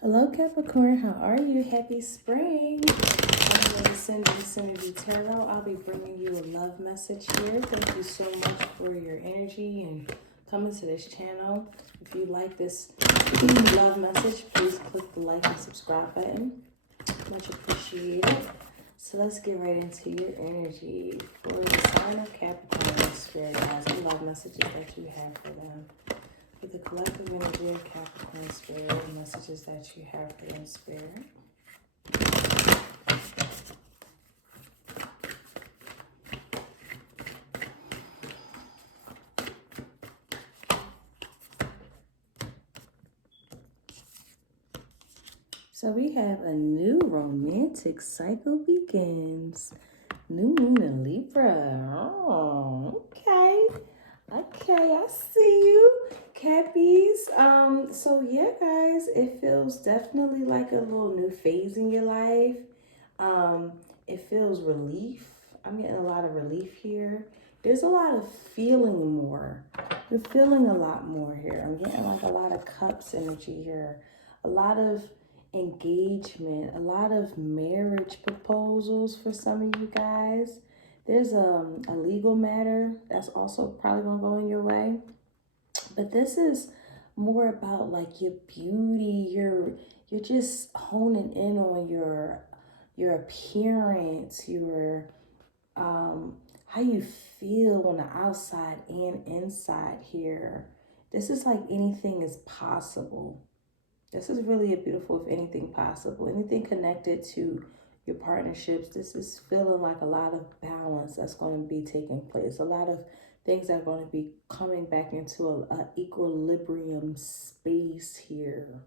Hello Capricorn, how are you? Happy spring. I'm Lady Cindy Synergy Tarot. I'll be bringing you a love message here. Thank you so much for your energy and coming to this channel. If you like this love message, please click the like and subscribe button. Much appreciated. So let's get right into your energy for the sign of Capricorn, Spirit guys. The love messages that you have for them. For the collective energy of Capricorn Spirit, the messages that you have for them, Spirit. So we have a new romantic cycle begins. New moon in Libra. Oh, okay. Okay, I see you, Cappies. So yeah, guys, it feels definitely like a little new phase in your life. It feels relief. I'm getting a lot of relief here. There's a lot of feeling more. You're feeling a lot more here. I'm getting like a lot of cups energy here. A lot of engagement, a lot of marriage proposals for some of you guys. There's a legal matter that's also probably gonna go in your way. But this is more about like your beauty, you're just honing in on your appearance, your how you feel on the outside and inside here. This is like anything is possible. This is really a beautiful, if anything possible, anything connected to your partnerships. This is feeling like a lot of balance that's going to be taking place. A lot of things that are going to be coming back into a equilibrium space here.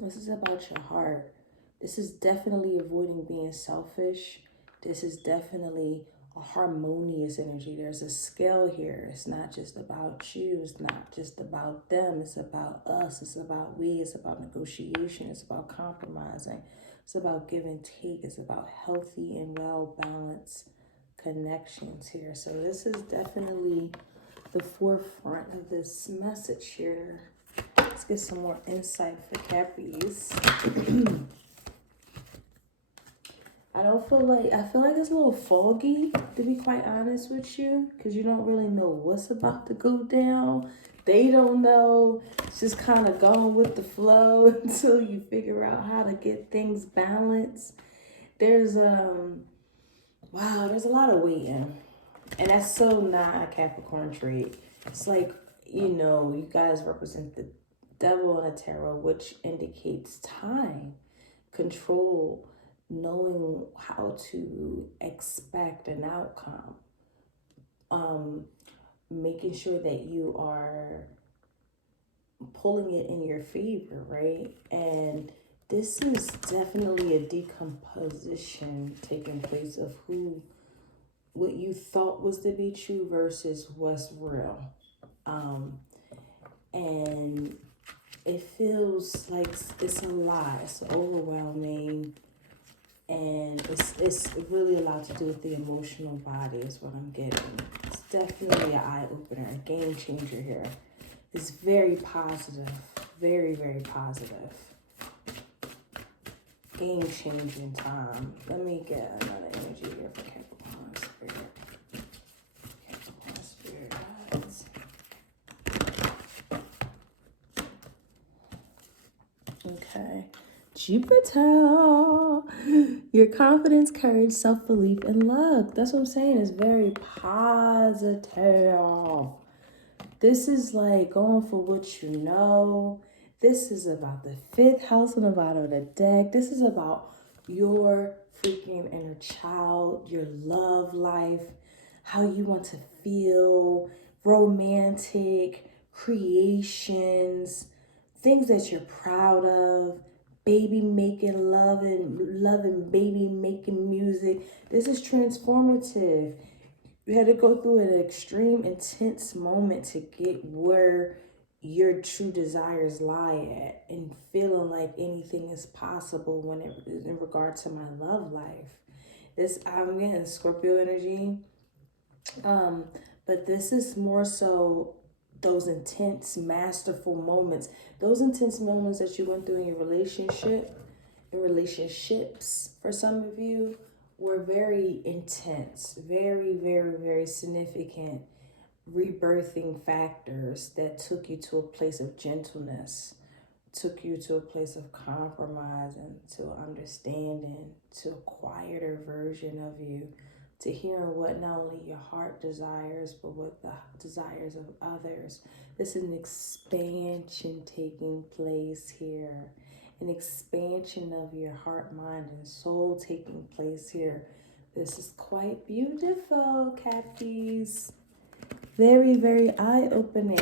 This is about your heart. This is definitely avoiding being selfish. This is definitely a harmonious energy. There's a scale here. It's not just about you. It's not just about them. It's about us. It's about we. It's about negotiation. It's about compromising. It's about give and take. It's about healthy and well-balanced connections here. So this is definitely the forefront of this message here. Let's get some more insight for Cappies. I feel like it's a little foggy, to be quite honest with you, because you don't really know what's about to go down. They don't know. It's just kind of going with the flow until you figure out how to get things balanced. There's there's a lot of waiting. And that's so not a Capricorn trait. It's like, you guys represent the devil in a tarot, which indicates time, control, knowing how to expect an outcome, making sure that you are pulling it in your favor, right? And this is definitely a decomposition taking place of what you thought was to be true versus what's real. And it feels like it's a lot. It's overwhelming, and it's really a lot to do with the emotional body is what I'm getting. It's definitely an eye-opener, a game changer here. It's very positive, very, very positive. Game-changing time. Let me get another energy here for Capricorn Spirit. Capricorn Spirit, guys. Okay. Jupiter. Your confidence, courage, self-belief, and luck. That's what I'm saying. It's very positive. This is like going for what you know. This is about the fifth house on the bottom of the deck. This is about your freaking inner child, your love life, how you want to feel, romantic creations, things that you're proud of, baby making love and baby making music. This is transformative. You had to go through an extreme, intense moment to get where your true desires lie at, and feeling like anything is possible when it in regard to my love life. I'm getting Scorpio energy. But this is more so those intense, masterful moments, those intense moments that you went through in your relationships, for some of you, were very intense, very, very, very significant rebirthing factors that took you to a place of gentleness, took you to a place of compromise and to understanding, to a quieter version of you, to hearing what not only your heart desires, but what the desires of others. This is an expansion taking place here, an expansion of your heart, mind, and soul taking place here. This is quite beautiful, Cappies. Very, very eye-opening.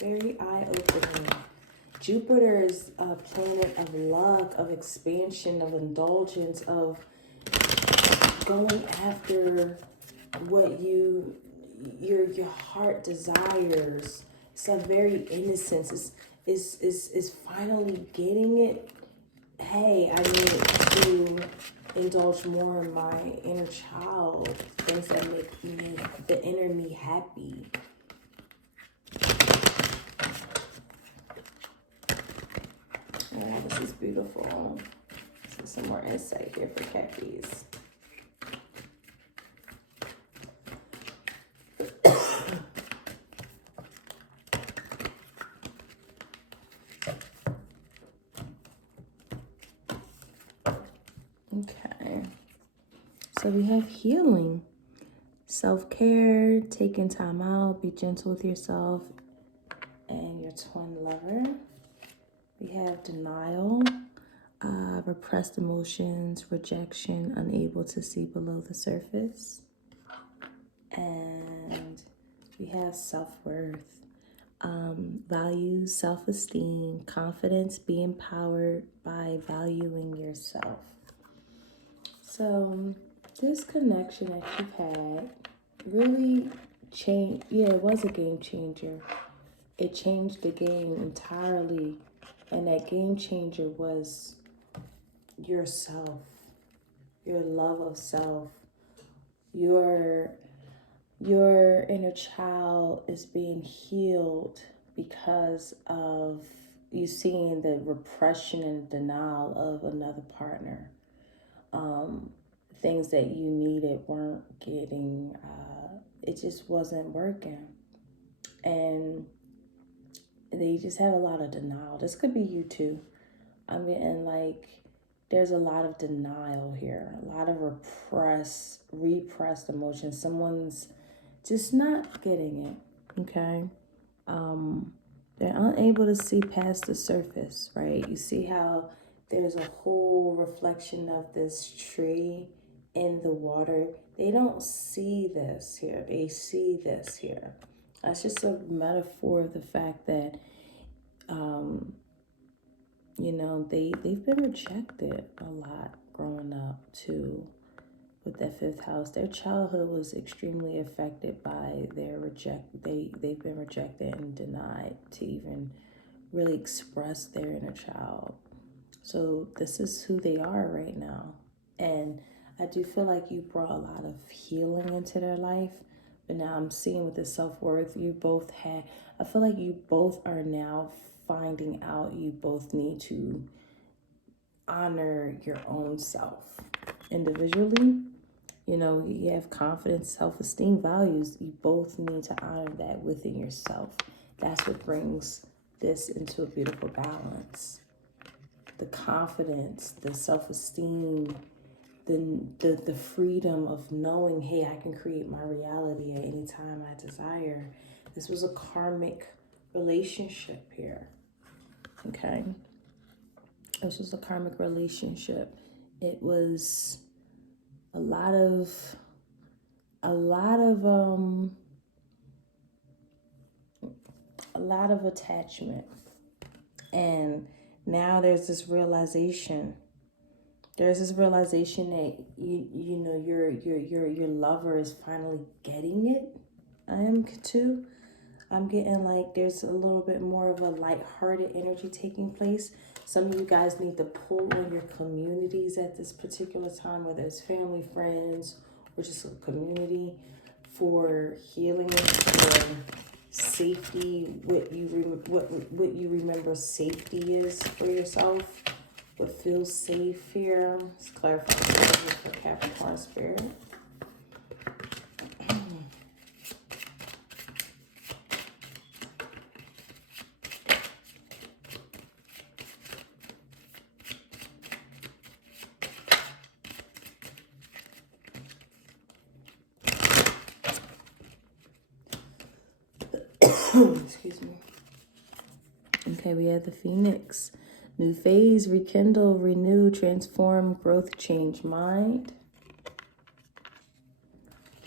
Very eye-opening. Jupiter is a planet of luck, of expansion, of indulgence, of going after what your heart desires. It's a very innocence. Is finally getting it. Hey, I need to indulge more in my inner child, things that make me, the inner me, happy. Yeah, this is beautiful. So some more insight here for Cappies. Okay, so we have healing, self-care, taking time out, be gentle with yourself and your twin lover. We have denial, repressed emotions, rejection, unable to see below the surface. And we have self-worth, values, self-esteem, confidence, be empowered by valuing yourself. So this connection that you've had really changed. Yeah, it was a game changer. It changed the game entirely. And that game changer was yourself, your love of self. Your inner child is being healed because of you seeing the repression and denial of another partner. Things that you needed weren't getting, it just wasn't working. And they just have a lot of denial. This could be you too. I'm getting like, there's a lot of denial here, a lot of repressed emotions. Someone's just not getting it, okay? They're unable to see past the surface, right? You see how there's a whole reflection of this tree in the water. They don't see this here. They see this here. That's just a metaphor of the fact that, you know, they've been rejected a lot growing up too. With that fifth house, their childhood was extremely affected by their they've been rejected and denied to even really express their inner child. So this is who they are right now. And I do feel like you brought a lot of healing into their life. But now I'm seeing with the self-worth, you both had, I feel like you both are now finding out you both need to honor your own self individually. You know, you have confidence, self-esteem, values. You both need to honor that within yourself. That's what brings this into a beautiful balance. The confidence, the self-esteem, the freedom of knowing, hey, I can create my reality at any time I desire. This was a karmic relationship here, okay? This was a karmic relationship. It was a lot of attachment. And now there's this realization. There's this realization that you know your lover is finally getting it. I am too. I'm getting like there's a little bit more of a lighthearted energy taking place. Some of you guys need to pull on your communities at this particular time, whether it's family, friends, or just a community. for healing, for safety, what you remember safety is for yourself, what feels safe here. Let's clarify for Capricorn spirit. Excuse me. Okay, we have the Phoenix. New phase, rekindle, renew, transform, growth, change mind.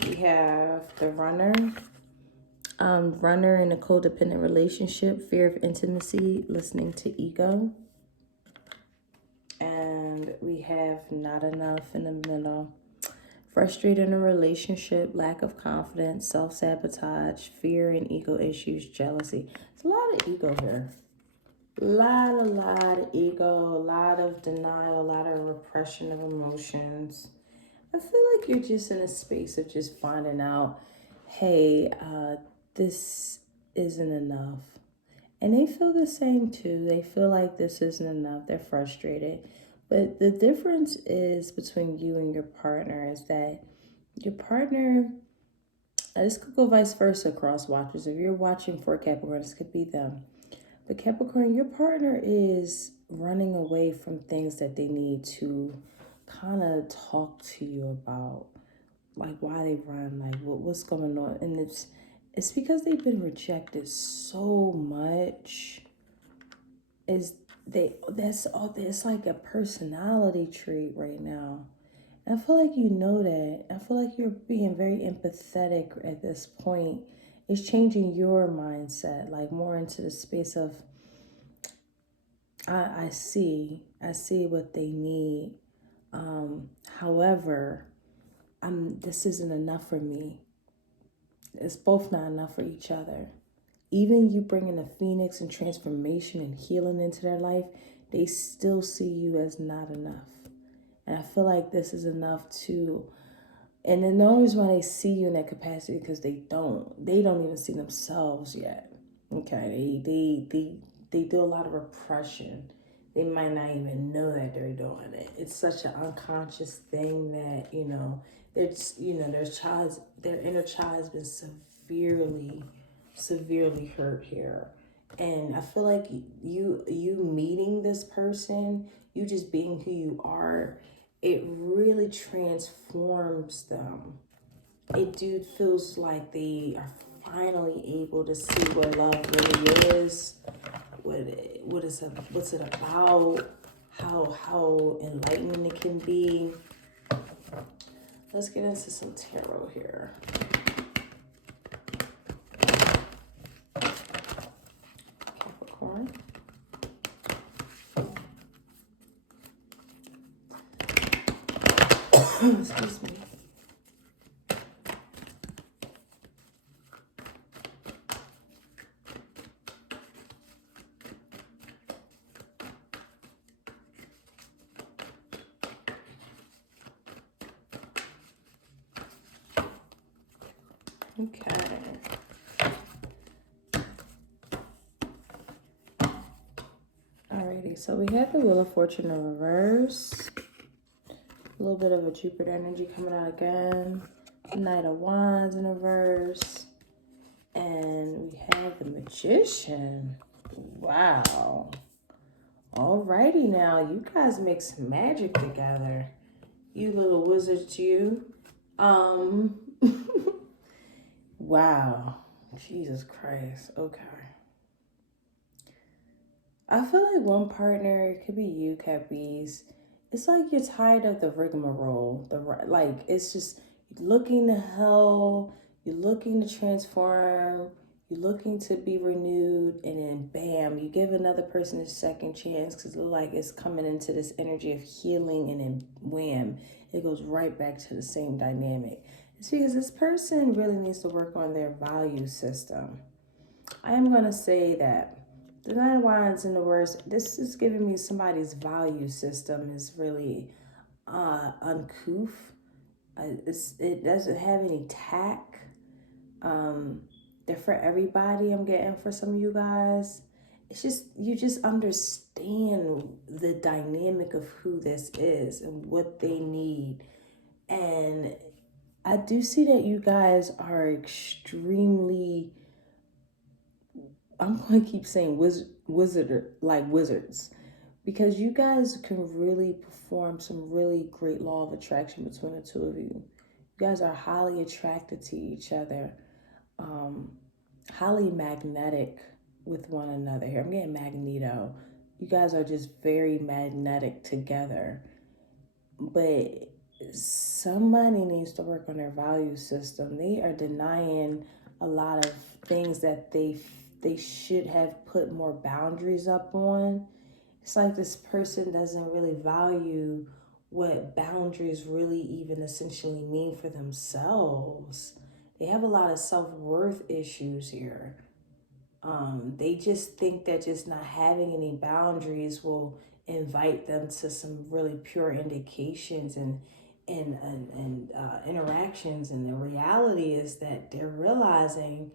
We have the Runner. Runner in a codependent relationship, fear of intimacy, listening to ego. And we have not enough in the middle. Frustrated in a relationship, lack of confidence, self-sabotage, fear and ego issues, jealousy. There's a lot of ego here. A lot of ego, a lot of denial, a lot of repression of emotions. I feel like you're just in a space of just finding out, hey, this isn't enough. And they feel the same too. They feel like this isn't enough. They're frustrated. But the difference is between you and your partner is that your partner, this could go vice versa across watchers. If you're watching for Capricorn, this could be them. But Capricorn, your partner is running away from things that they need to kind of talk to you about. Like why they run, like what's going on. And it's because they've been rejected so much. It's like a personality trait right now. And I feel like you know that. I feel like you're being very empathetic at this point. It's changing your mindset, like more into the space of I see what they need. However, this isn't enough for me. It's both not enough for each other. Even you bringing a phoenix and transformation and healing into their life, they still see you as not enough. And I feel like this is enough to, and then the only reason why they see you in that capacity because they don't even see themselves yet. Okay, they do a lot of repression. They might not even know that they're doing it. It's such an unconscious thing that, their inner child has been severely hurt here. And I feel like you meeting this person, you just being who you are, it really transforms them. It feels like they are finally able to see what love really is, what's it about, how enlightening it can be. Let's get into some tarot here. Capricorn. Excuse me. Okay. Alrighty, so we have the Wheel of Fortune in reverse. A little bit of a Jupiter energy coming out again. Knight of Wands in reverse. And we have the Magician. Wow. Alrighty now, you guys make some magic together. You little wizards, you. Wow. Jesus Christ. Okay. I feel like one partner, it could be you, Cappies. It's like you're tired of the rigmarole. It's just looking to heal, you're looking to transform, you're looking to be renewed, and then bam, you give another person a second chance because it looks like it's coming into this energy of healing, and then wham, it goes right back to the same dynamic. It's because this person really needs to work on their value system. I am going to say that the Nine of Wands in the worst, this is giving me somebody's value system is really uncouth. It doesn't have any tact. They're for everybody. I'm getting for some of you guys. It's just, you just understand the dynamic of who this is and what they need. And I do see that you guys are extremely, I'm going to keep saying wizards, because you guys can really perform some really great law of attraction between the two of you. You guys are highly attracted to each other, um, highly magnetic with one another. Here, I'm getting magneto. You guys are just very magnetic together. But somebody needs to work on their value system. They are denying a lot of things that they should have put more boundaries up on. It's like this person doesn't really value what boundaries really even essentially mean for themselves. They have a lot of self-worth issues here. They just think that just not having any boundaries will invite them to some really pure indications and interactions. And the reality is that they're realizing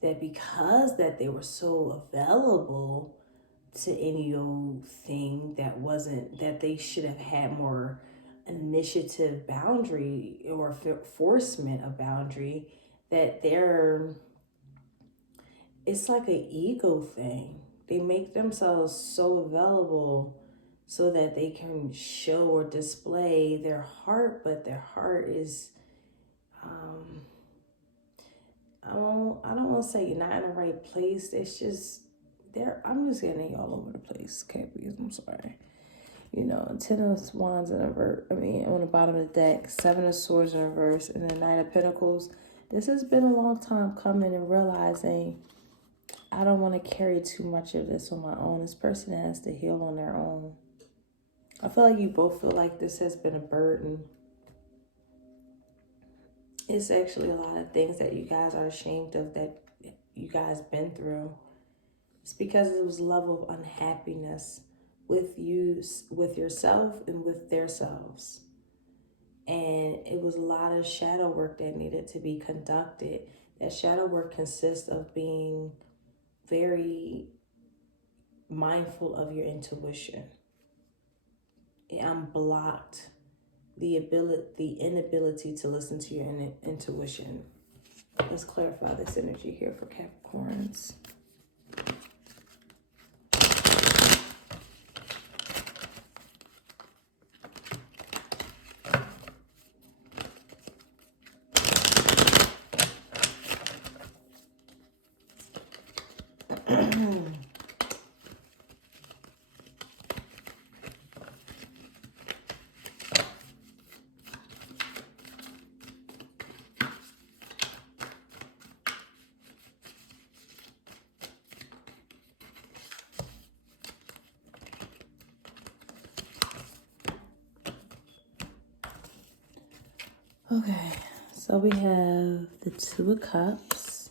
that because that they were so available to any old thing that wasn't, that they should have had more initiative boundary or enforcement of boundary, that they're, it's like an ego thing. They make themselves so available so that they can show or display their heart, but their heart is, um, I don't want to say you're not in the right place. It's just, there. I'm just getting all over the place, Cappies. I'm sorry. You know, 10 of Wands in reverse. I mean, on the bottom of the deck, 7 of Swords in reverse, and the Knight of Pentacles. This has been a long time coming, and realizing I don't want to carry too much of this on my own. This person has to heal on their own. I feel like you both feel like this has been a burden. It's actually a lot of things that you guys are ashamed of that you guys been through. It's because it was level of unhappiness with you, with yourself, and with their selves. And it was a lot of shadow work that needed to be conducted. That shadow work consists of being very mindful of your intuition. It unblocked the inability to listen to your intuition. Let's clarify this energy here for Capricorns. Okay, so we have the Two of Cups.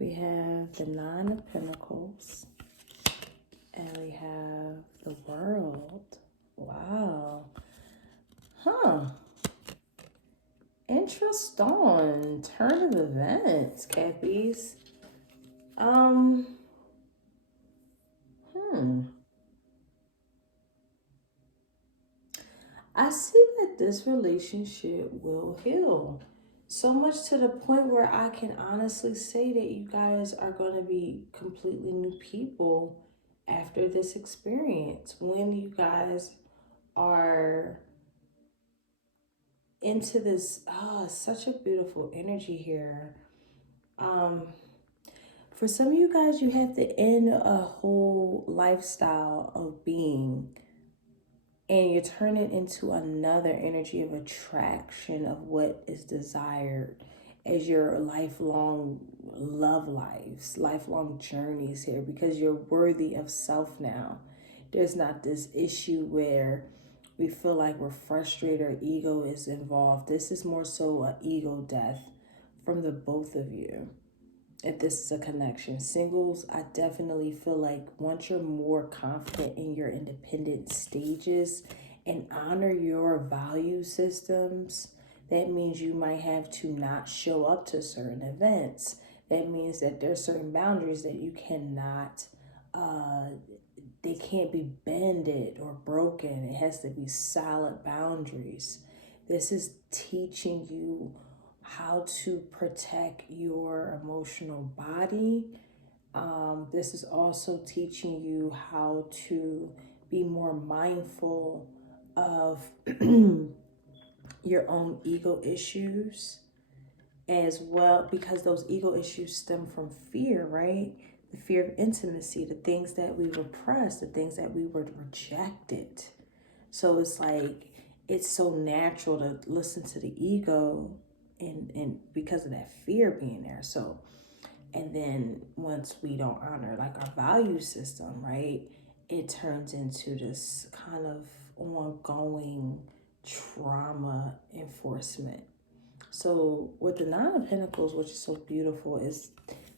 We have the Nine of Pentacles. And we have the World. Wow. Huh. Interesting. Turn of events, Cappies. I see that this relationship will heal. So much to the point where I can honestly say that you guys are going to be completely new people after this experience. When you guys are into this, such a beautiful energy here. For some of you guys, you have to end a whole lifestyle of being, and you're turning into another energy of attraction of what is desired as your lifelong love lives, lifelong journeys here, because you're worthy of self now. There's not this issue where we feel like we're frustrated or ego is involved. This is more so an ego death from the both of you. If this is a connection. Singles, I definitely feel like once you're more confident in your independent stages and honor your value systems, That means you might have to not show up to certain events. That means that there's certain boundaries that you cannot, they can't be bended or broken. It has to be solid boundaries. This is teaching you how to protect your emotional body. This is also teaching you how to be more mindful of your own ego issues as well, because those ego issues stem from fear, right? The fear of intimacy, the things that we repressed, the things that we were rejected. So it's like, it's so natural to listen to the ego and because of that fear being there. So, and then once we don't honor like our value system, right, it turns into this kind of ongoing trauma enforcement. So with the Nine of Pentacles, which is so beautiful, is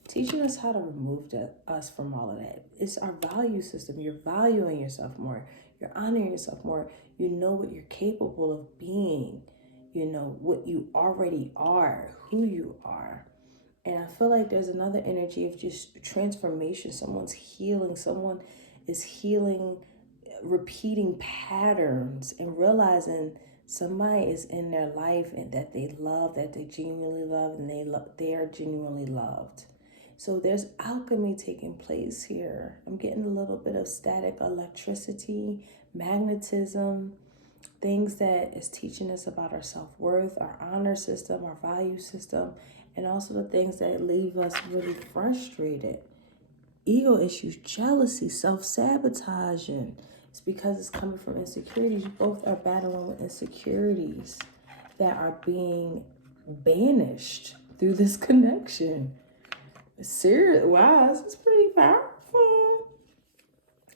teaching us how to remove us from all of that. It's our value system. You're valuing yourself more. You're honoring yourself more. You know what you're capable of being. You know what you already are, who you are. And I feel like there's another energy of just transformation. Someone's healing. Someone is healing, repeating patterns and realizing somebody is in their life and that they love, that they genuinely love, and they are genuinely loved. So there's alchemy taking place here. I'm getting a little bit of static electricity, magnetism, things that is teaching us about our self-worth, our honor system, our value system, and also the things that leave us really frustrated. Ego issues, jealousy, self-sabotaging. It's because it's coming from insecurities. You both are battling with insecurities that are being banished through this connection. Serious. Wow, this is pretty powerful.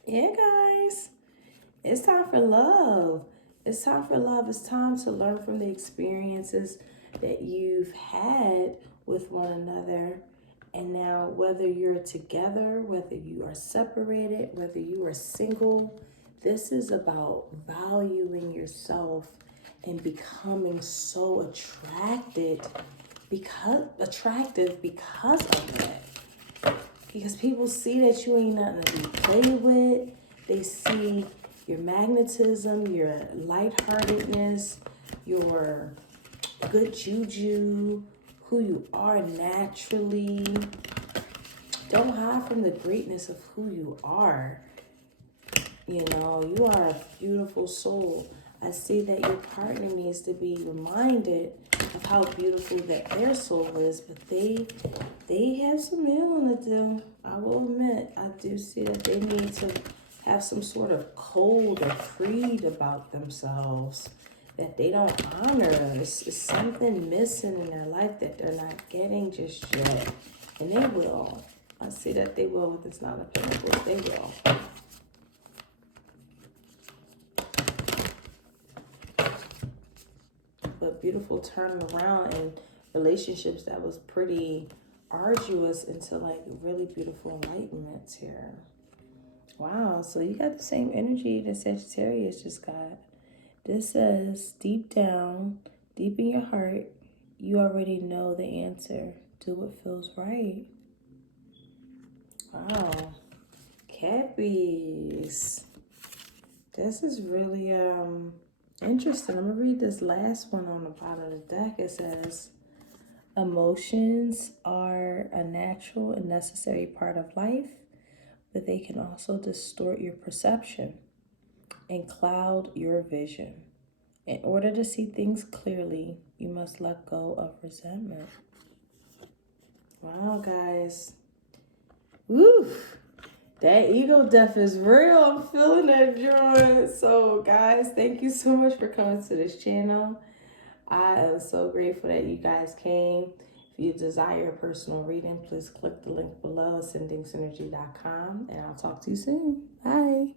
Yeah, guys. It's time for love. It's time for love. It's time to learn from the experiences that you've had with one another. And now, whether you're together, whether you are separated, whether you are single, this is about valuing yourself and becoming so attractive because of that. Because people see that you ain't nothing to be played with. They see your magnetism, your lightheartedness, your good juju, who you are naturally. Don't hide from the greatness of who you are. You know, you are a beautiful soul. I see that your partner needs to be reminded of how beautiful that their soul is, but they have some healing to do. I will admit, I do see that they need to have some sort of code or creed about themselves that they don't honor. It's something missing in their life that they're not getting just yet. And they will. I see that they will with this Nine of Pentacles. They will. But beautiful turning around in relationships that was pretty arduous into like really beautiful enlightenments here. Wow, so you got the same energy that Sagittarius just got. This says, deep down, deep in your heart, you already know the answer. Do what feels right. Wow. Cappies. This is really interesting. I'm going to read this last one on the bottom of the deck. It says, emotions are a natural and necessary part of life, but they can also distort your perception and cloud your vision. In order to see things clearly, you must let go of resentment. Wow, guys. Woo! That ego death is real. I'm feeling that joy. So, guys, thank you so much for coming to this channel. I am so grateful that you guys came. If you desire a personal reading, please click the link below, ascendingsynergy.com, and I'll talk to you soon. Bye.